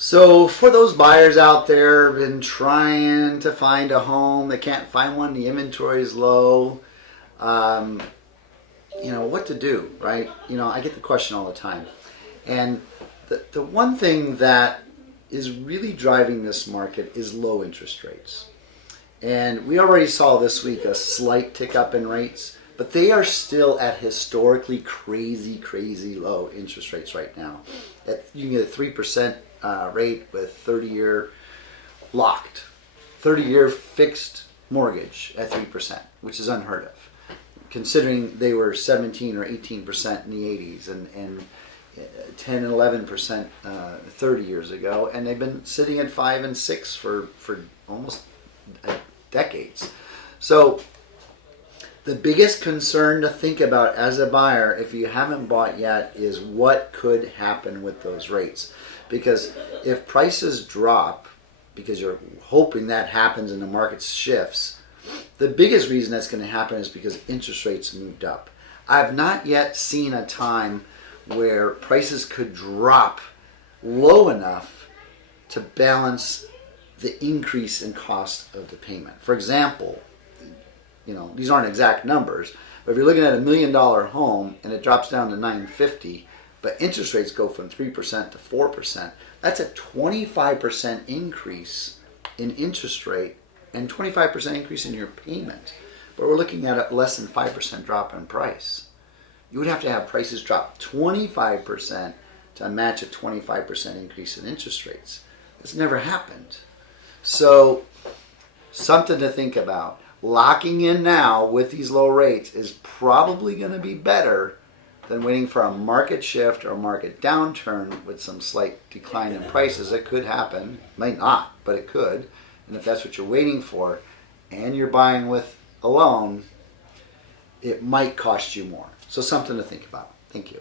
So for those buyers out there been trying to find a home, they can't find one, the inventory is low, um, what to do, right? I get the question all the time. And the one thing that is really driving this market is low interest rates. And we already saw this week a slight tick up in rates, but they are still at historically crazy low interest rates right now. You can get a 3% rate with 30-year locked, 30-year fixed mortgage at 3%, which is unheard of, considering they were 17 or 18% in the 80s and 10 and 11% 30 years ago, and they've been sitting at 5 and 6 for almost decades. So the biggest concern to think about as a buyer, if you haven't bought yet, is what could happen with those rates. Because if prices drop, because you're hoping that happens and the market shifts, the biggest reason that's going to happen is because interest rates moved up. I've not yet seen a time where prices could drop low enough to balance the increase in cost of the payment. For example, these aren't exact numbers, but if you're looking at $1 million home and it drops down to $950, but interest rates go from 3% to 4%, that's a 25% increase in interest rate and 25% increase in your payment. But we're looking at a less than 5% drop in price. You would have to have prices drop 25% to match a 25% increase in interest rates. It's never happened. So, something to think about. Locking in now with these low rates is probably going to be better than waiting for a market shift or a market downturn with some slight decline in prices. It could happen. Might not, but it could. And if that's what you're waiting for and you're buying with a loan, it might cost you more. So something to think about. Thank you.